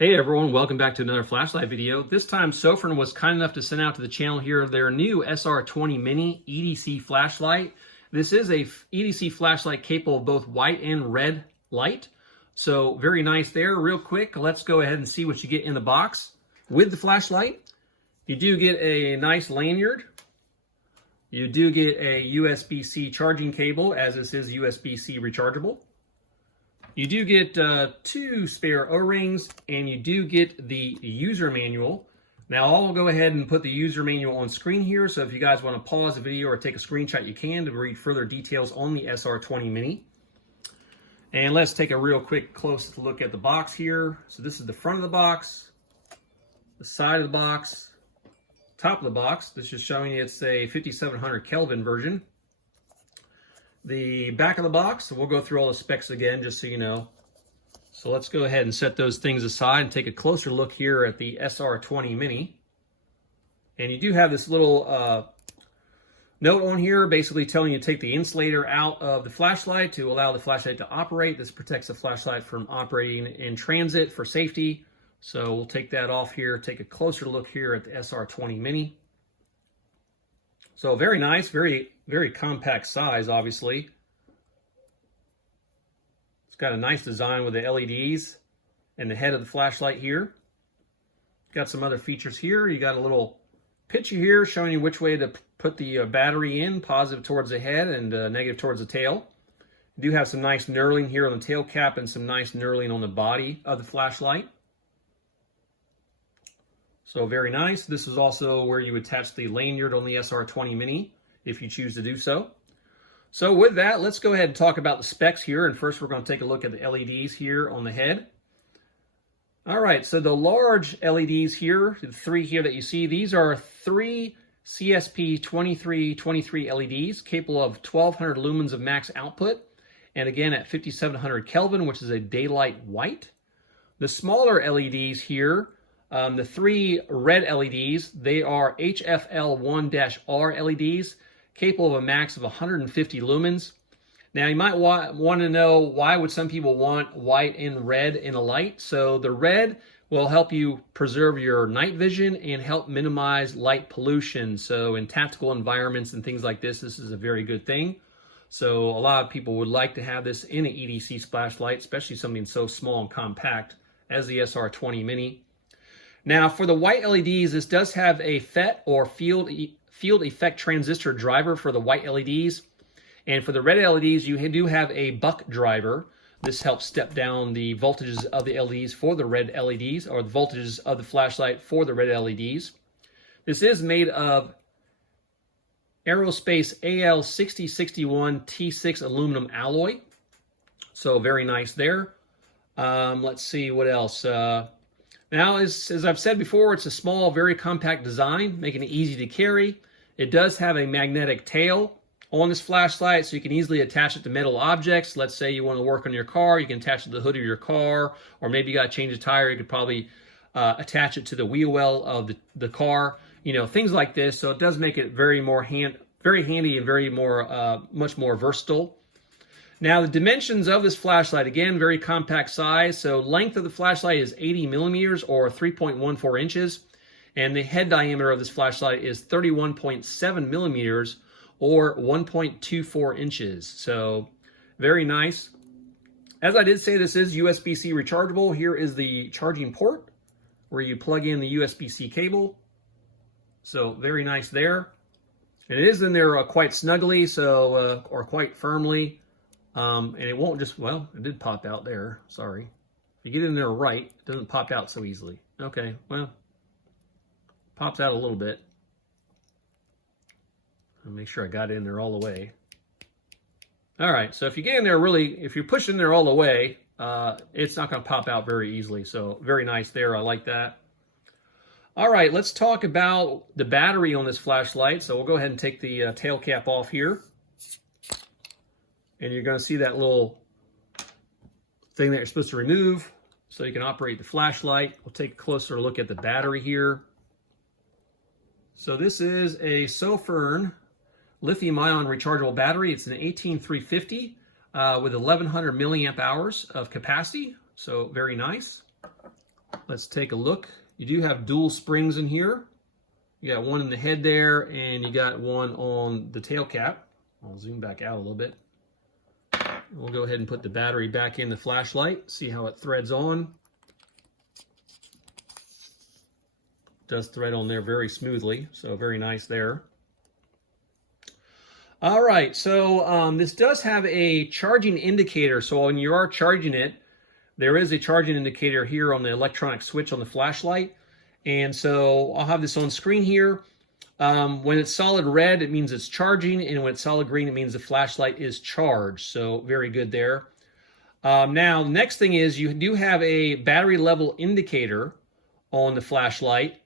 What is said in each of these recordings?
Hey everyone, welcome back to another flashlight video. This time Sofirn was kind enough to send out to the channel here their new SR20Mini EDC flashlight. This is a EDC flashlight capable of both white and red light. So very nice there. Real quick, let's go ahead and see what you get in the box. With the flashlight, you do get a nice lanyard. You do get a USB-C charging cable, as this is USB-C rechargeable. You do get 2 spare O-rings, and you do get the user manual. Now I'll go ahead and put the user manual on screen here, so if you guys want to pause the video or take a screenshot, you can to read further details on the SR20Mini. And let's take a real quick close look at the box here. So this is the front of the box, the side of the box, top of the box. This is showing you it's a 5700 Kelvin version. The back of the box, so we'll go through all the specs again just so you know. So let's go ahead and set those things aside and take a closer look here at the SR20Mini. And you do have this little note on here basically telling you to take the insulator out of the flashlight to allow the flashlight to operate. This protects the flashlight from operating in transit for safety. So we'll take that off here, take a closer look here at the SR20Mini. So very nice, very compact size, obviously. It's got a nice design with the LEDs and the head of the flashlight here. Got some other features here. You got a little picture here showing you which way to put the battery in, positive towards the head and negative towards the tail. You do have some nice knurling here on the tail cap and some nice knurling on the body of the flashlight. So very nice. This is also where you attach the lanyard on the SR20Mini if you choose to do so. So with that, let's go ahead and talk about the specs here. And first we're going to take a look at the LEDs here on the head. All right, so the large LEDs here, the 3 here that you see, these are 3 CSP2323 LEDs capable of 1200 lumens of max output. And again at 5700 Kelvin, which is a daylight white. The smaller LEDs here, the 3 red LEDs, they are HFL1-R LEDs, capable of a max of 150 lumens. Now you might want to know why would some people want white and red in a light. So the red will help you preserve your night vision and help minimize light pollution. So in tactical environments and things like this is a very good thing. So a lot of people would like to have this in an EDC flashlight, especially something so small and compact as the SR20Mini. Now for the white LEDs, this does have a FET or field effect transistor driver for the white LEDs. And for the red LEDs, you do have a buck driver. This helps step down the voltages of the LEDs for the red LEDs, or the voltages of the flashlight for the red LEDs. This is made of aerospace AL6061 T6 aluminum alloy. So very nice there. Let's see what else. Now, as I've said before, it's a small, very compact design, making it easy to carry. It does have a magnetic tail on this flashlight, so you can easily attach it to metal objects. Let's say you want to work on your car, you can attach it to the hood of your car, or maybe you got to change a tire, you could probably attach it to the wheel well of the car, you know, things like this. So it does make it very handy and much more versatile. Now the dimensions of this flashlight, again, very compact size. So length of the flashlight is 80 millimeters or 3.14 inches. And the head diameter of this flashlight is 31.7 millimeters or 1.24 inches. So very nice. As I did say, this is USB-C rechargeable. Here is the charging port where you plug in the USB-C cable. So very nice there. And it is in there quite snugly, so or quite firmly. And it won't just, well, it did pop out there. Sorry. If you get in there right, it doesn't pop out so easily. Okay, well, pops out a little bit. I'll make sure I got it in there all the way. All right, so if you get in there if you push in there all the way, it's not going to pop out very easily. So very nice there. I like that. All right, let's talk about the battery on this flashlight. So we'll go ahead and take the tail cap off here. And you're going to see that little thing that you're supposed to remove so you can operate the flashlight. We'll take a closer look at the battery here. So this is a Sofirn lithium-ion rechargeable battery. It's an 18350 with 1100 milliamp hours of capacity. So very nice. Let's take a look. You do have dual springs in here. You got one in the head there, and you got one on the tail cap. I'll zoom back out a little bit. We'll go ahead and put the battery back in the flashlight, see how it threads on. It does thread on there very smoothly, so very nice there. All right, so this does have a charging indicator, so when you are charging it, there is a charging indicator here on the electronic switch on the flashlight. And so I'll have this on screen here. When it's solid red, it means it's charging, and when it's solid green, it means the flashlight is charged. So very good there. Now, the next thing is you do have a battery level indicator on the flashlight.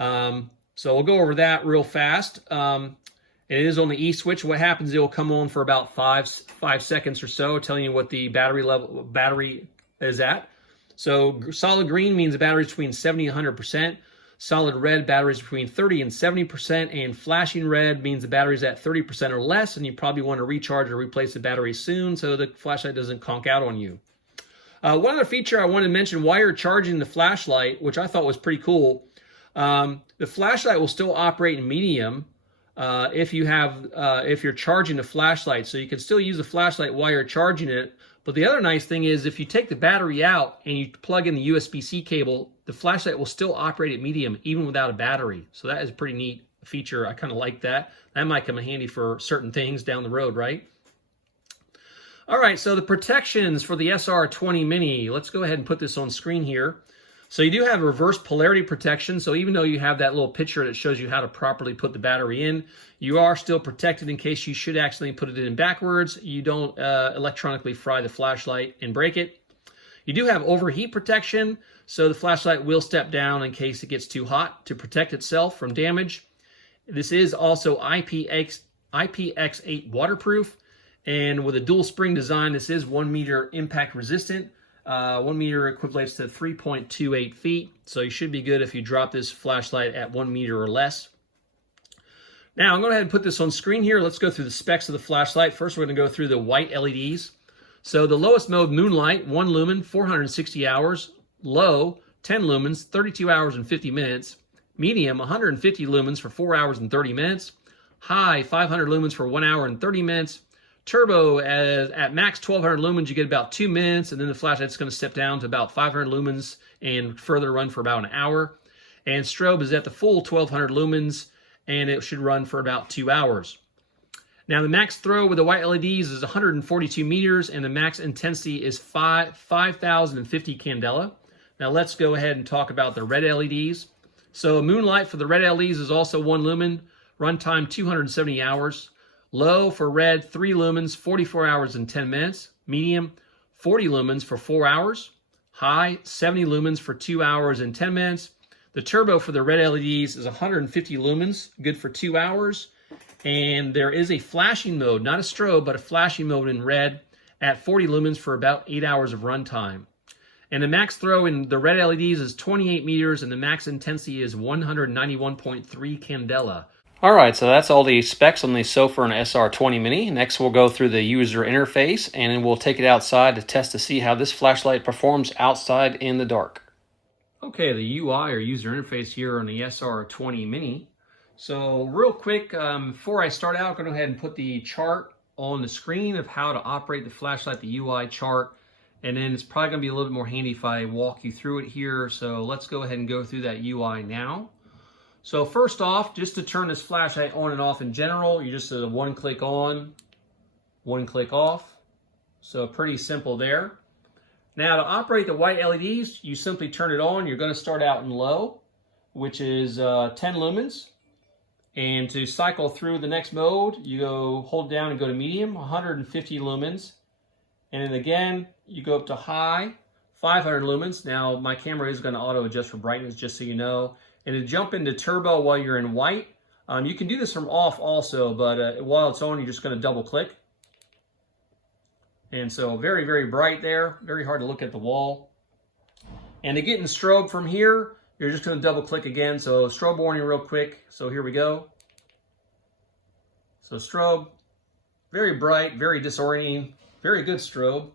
So we'll go over that real fast. It is on the E switch. What happens, it will come on for about five seconds or so, telling you what the battery is at. So solid green means the battery is between 70 and 100%. Solid red, battery is between 30 and 70%. And flashing red means the battery is at 30% or less, and you probably want to recharge or replace the battery soon so the flashlight doesn't conk out on you. One other feature I wanted to mention while you're charging the flashlight, which I thought was pretty cool, the flashlight will still operate in medium if you're charging the flashlight. So you can still use the flashlight while you're charging it. But the other nice thing is if you take the battery out and you plug in the USB-C cable, the flashlight will still operate at medium even without a battery. So that is a pretty neat feature. I kind of like that. That might come in handy for certain things down the road, right? All right, so the protections for the SR20Mini. Let's go ahead and put this on screen here. So you do have reverse polarity protection. So even though you have that little picture that shows you how to properly put the battery in, you are still protected in case you should accidentally put it in backwards. You don't electronically fry the flashlight and break it. You do have overheat protection. So the flashlight will step down in case it gets too hot to protect itself from damage. This is also IPX8 waterproof. And with a dual spring design, this is 1 meter impact resistant. 1 meter equates to 3.28 feet. So you should be good if you drop this flashlight at 1 meter or less. Now I'm going to go ahead and put this on screen here. Let's go through the specs of the flashlight. First, we're going to go through the white LEDs. So the lowest mode, Moonlight, 1 lumen, 460 hours. Low, 10 lumens, 32 hours and 50 minutes. Medium, 150 lumens for 4 hours and 30 minutes. High, 500 lumens for 1 hour and 30 minutes. Turbo, at max 1200 lumens, you get about 2 minutes, and then the flashlight's going to step down to about 500 lumens and further run for about an hour. And strobe is at the full 1200 lumens, and it should run for about 2 hours. Now, the max throw with the white LEDs is 142 meters, and the max intensity is 5,050 candela. Now, let's go ahead and talk about the red LEDs. So, Moonlight for the red LEDs is also 1 lumen, runtime 270 hours. Low for red, 3 lumens, 44 hours and 10 minutes. Medium, 40 lumens for 4 hours. High, 70 lumens for 2 hours and 10 minutes. The turbo for the red LEDs is 150 lumens, good for 2 hours. And there is a flashing mode, not a strobe, but a flashing mode in red at 40 lumens for about 8 hours of runtime. And the max throw in the red LEDs is 28 meters, and the max intensity is 191.3 candela. All right, so that's all the specs on the Sofirn SR20Mini. Next, we'll go through the user interface, and then we'll take it outside to test to see how this flashlight performs outside in the dark. Okay, the UI or user interface here on the SR20Mini. So real quick, before I start out, I'm going to go ahead and put the chart on the screen of how to operate the flashlight, the UI chart, and then it's probably going to be a little bit more handy if I walk you through it here. So let's go ahead and go through that UI now. So first off, just to turn this flashlight on and off in general, you just do a 1-click on, 1-click off. So pretty simple there. Now to operate the white LEDs, you simply turn it on. You're going to start out in low, which is 10 lumens. And to cycle through the next mode, you go hold down and go to medium, 150 lumens. And then again, you go up to high, 500 lumens. Now my camera is going to auto adjust for brightness, just so you know. And to jump into turbo while you're in white, you can do this from off also, but while it's on, you're just going to double click. And so very, very bright there, very hard to look at the wall. And to get in strobe from here, you're just going to double click again. So strobe warning real quick. So here we go. So strobe, very bright, very disorienting, very good strobe.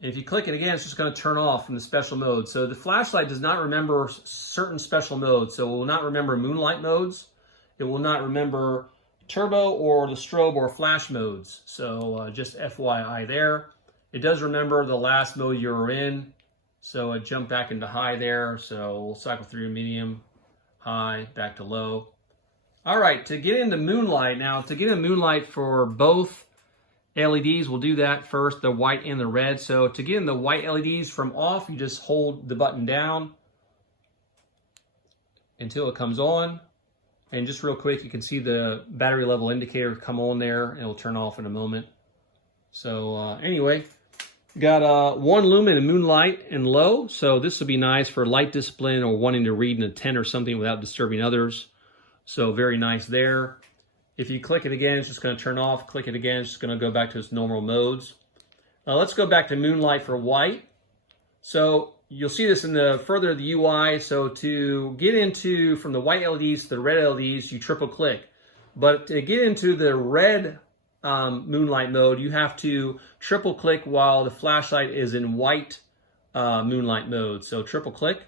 And if you click it again, it's just going to turn off from the special mode. So the flashlight does not remember certain special modes. So it will not remember moonlight modes. It will not remember turbo or the strobe or flash modes. So just FYI there. It does remember the last mode you were in. So it jumped back into high there. So we'll cycle through medium, high, back to low. All right, to get into moonlight now, to get in moonlight for both LEDs, we'll do that first, the white and the red. So to get in the white LEDs from off, you just hold the button down until it comes on. And just real quick, you can see the battery level indicator come on there, and it'll turn off in a moment. So anyway, got 1 lumen in moonlight and low. So this would be nice for light discipline or wanting to read in a 10 or something without disturbing others. So very nice there. If you click it again, it's just going to turn off. Click it again, it's just going to go back to its normal modes. Let's go back to moonlight for white. So you'll see this in the further the UI. So to get into from the white LEDs to the red LEDs, you triple click. But to get into the red moonlight mode, you have to triple click while the flashlight is in white moonlight mode. So triple click.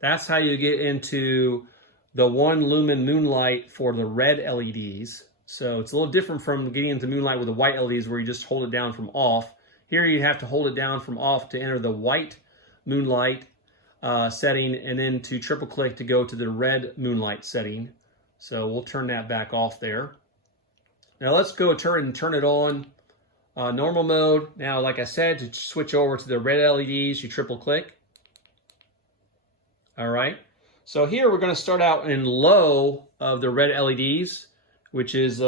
That's how you get into the 1 lumen moonlight for the red LEDs. So it's a little different from getting into moonlight with the white LEDs where you just hold it down from off. Here you have to hold it down from off to enter the white moonlight setting, and then to triple click to go to the red moonlight setting. So we'll turn that back off there. Now let's go turn it on normal mode. Now, like I said, to switch over to the red LEDs, you triple click. All right. So here we're going to start out in low of the red LEDs, which is 3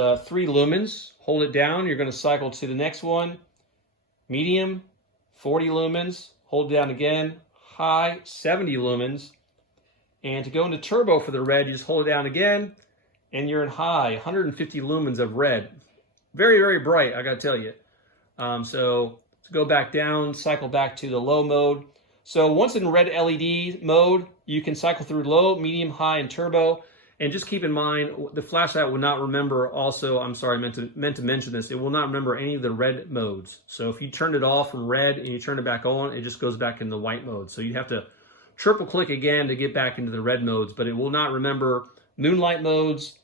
lumens. Hold it down. You're going to cycle to the next one. Medium, 40 lumens. Hold it down again. High, 70 lumens. And to go into turbo for the red, you just hold it down again, and you're in high, 150 lumens of red. Very, very bright, I got to tell you. So to go back down, cycle back to the low mode. So once in red LED mode, you can cycle through low, medium, high, and turbo. And just keep in mind, the flashlight will not remember also, I'm sorry, I meant to mention this, it will not remember any of the red modes. So if you turned it off from red and you turn it back on, it just goes back in the white mode. So you have to triple click again to get back into the red modes, but it will not remember moonlight modes,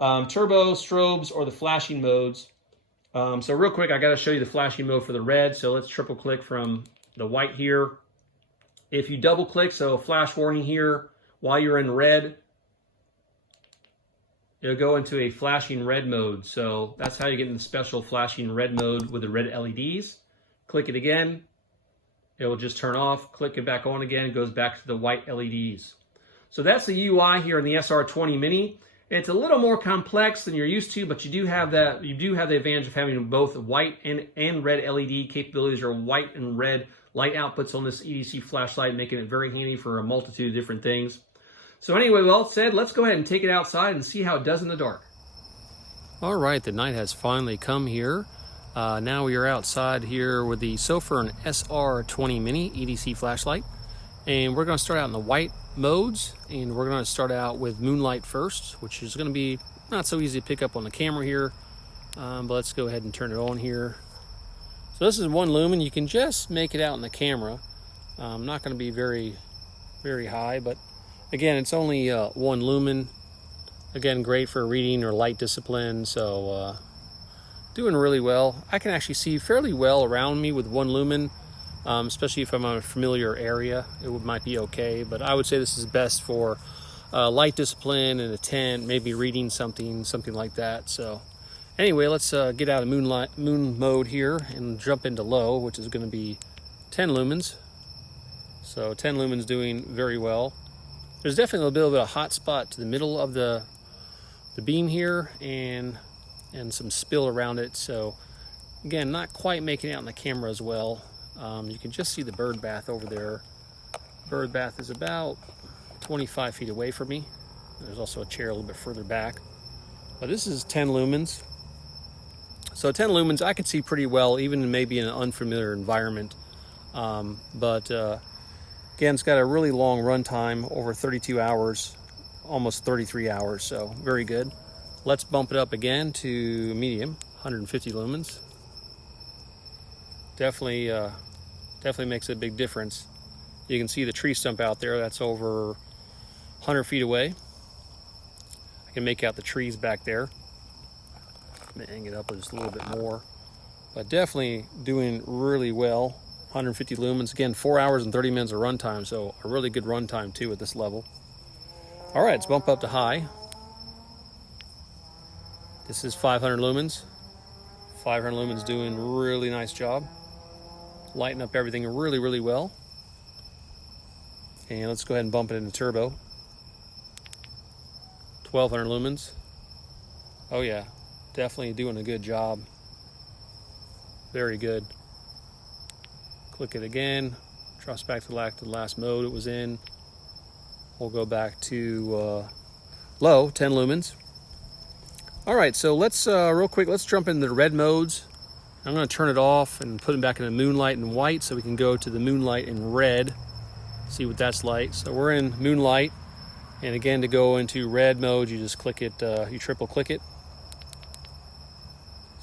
turbo, strobes, or the flashing modes. So real quick, I got to show you the flashing mode for the red. So let's triple click from the white here. If you double click, so flash warning here, while you're in red, it'll go into a flashing red mode. So that's how you get in the special flashing red mode with the red LEDs. Click it again, it will just turn off. Click it back on again, it goes back to the white LEDs. So that's the UI here in the SR20Mini. It's a little more complex than you're used to, but you do have the advantage of having both white and red LED capabilities, or white and red light outputs on this EDC flashlight, making it very handy for a multitude of different things. So anyway, well said, let's go ahead and take it outside and see how it does in the dark. All right, the night has finally come here. Now we are outside here with the Sofirn SR20Mini EDC flashlight. And we're going to start out in the white modes, and we're going to start out with moonlight first, which is going to be not so easy to pick up on the camera here. But let's go ahead and turn it on here. So this is 1 lumen. You can just make it out in the camera. Not going to be very, very high, but again, it's only 1 lumen. Again, great for reading or light discipline, so doing really well. I can actually see fairly well around me with 1 lumen, especially if I'm on a familiar area. It might be okay, but I would say this is best for light discipline in a tent, maybe reading something like that. So anyway, let's get out of moon mode here and jump into low, which is going to be 10 lumens. So 10 lumens doing very well. There's definitely a little bit of a hot spot to the middle of the beam here, and some spill around it. So again, not quite making it out in the camera as well. You can just see the bird bath over there. Bird bath is about 25 feet away from me. There's also a chair a little bit further back. But this is 10 lumens. So 10 lumens I can see pretty well, even maybe in an unfamiliar environment. Again, it's got a really long run time, over 32 hours, almost 33 hours, so very good. Let's bump it up again to medium, 150 lumens. definitely makes a big difference. You can see the tree stump out there. That's over 100 feet away. I can make out the trees back there. I'm gonna hang it up just a little bit more, but definitely doing really well. 150 lumens. Again, 4 hours and 30 minutes of runtime, so a really good runtime too at this level. All right, let's bump up to high. This is 500 lumens. 500 lumens doing a really nice job. Lighten up everything really, really well. And let's go ahead and bump it into turbo. 1200 lumens. Oh yeah, definitely doing a good job. Very good. Click it again. Trust back to the last mode it was in. We'll go back to low, 10 lumens. All right, so let's real quick, let's jump into the red modes. I'm gonna turn it off and put it back into moonlight and white so we can go to the moonlight in red, see what that's like. So we're in moonlight, and again, to go into red mode, you just click it, you triple click it.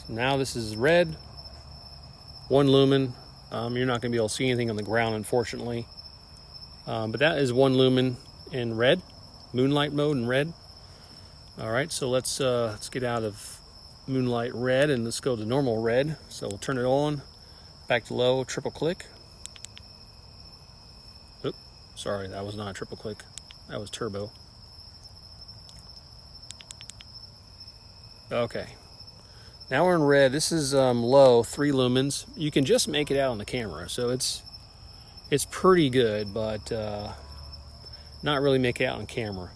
So now this is red, 1 lumen. You're not gonna be able to see anything on the ground, unfortunately. But that is 1 lumen in red, moonlight mode in red. All right, so let's get out of moonlight red and let's go to normal red. So we'll turn it on, back to low, triple click. Oops, sorry, that was not a triple click. That was turbo. Okay, now we're in red. This is low, 3 lumens. You can just make it out on the camera, so it's pretty good, but not really make it out on camera.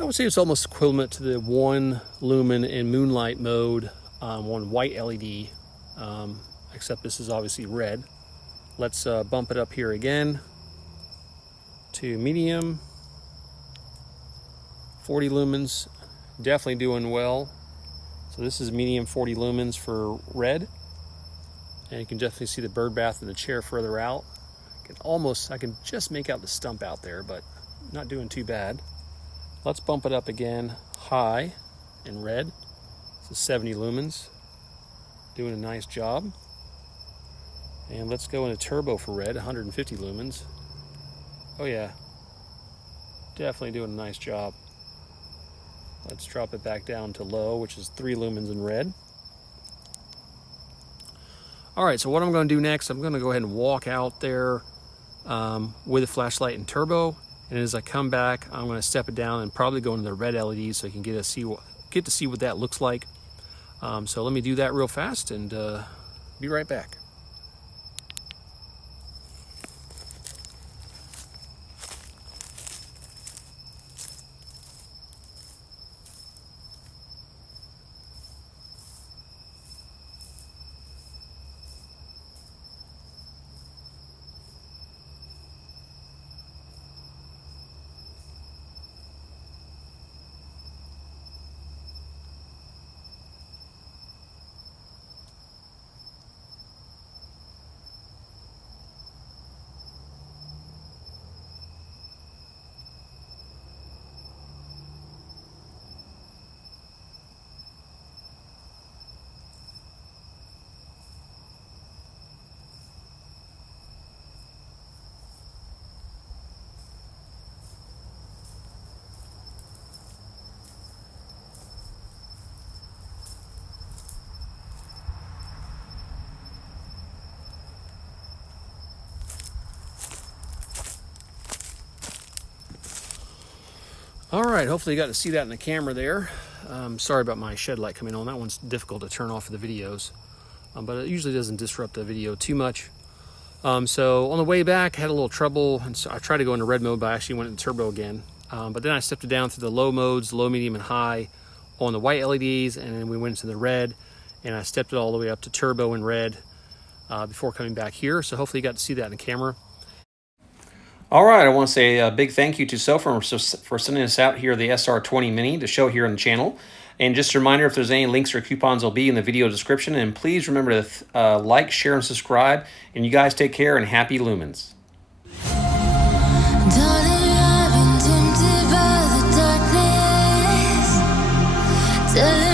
I would say it's almost equivalent to the 1 lumen in moonlight mode on white LED, except this is obviously red. Let's bump it up here again to medium, 40 lumens, definitely doing well. So this is medium 40 lumens for red. And you can definitely see the bird bath in the chair further out. I can just make out the stump out there, but not doing too bad. Let's bump it up again, high in red. This is 70 lumens, doing a nice job. And let's go into turbo for red, 150 lumens. Oh yeah, definitely doing a nice job. Let's drop it back down to low, which is 3 lumens in red. All right, so what I'm gonna do next, I'm gonna go ahead and walk out there with a flashlight in turbo. And as I come back, I'm gonna step it down and probably go into the red LED so I can get to see what that looks like. So let me do that real fast and be right back. All right, hopefully you got to see that in the camera there. Sorry about my shed light coming on. That one's difficult to turn off for the videos, but it usually doesn't disrupt the video too much. So on the way back, had a little trouble, and so I tried to go into red mode, but I actually went into turbo again. But then I stepped it down through the low modes, low, medium, and high on the white LEDs, and then we went into the red, and I stepped it all the way up to turbo and red before coming back here. So hopefully you got to see that in the camera. All right, I want to say a big thank you to Sofirn for sending us out here the SR20Mini to show here on the channel. And just a reminder, if there's any links or coupons, they'll be in the video description. And please remember to like, share, and subscribe. And you guys take care and happy lumens. Darling, I've been tempted by the darkness.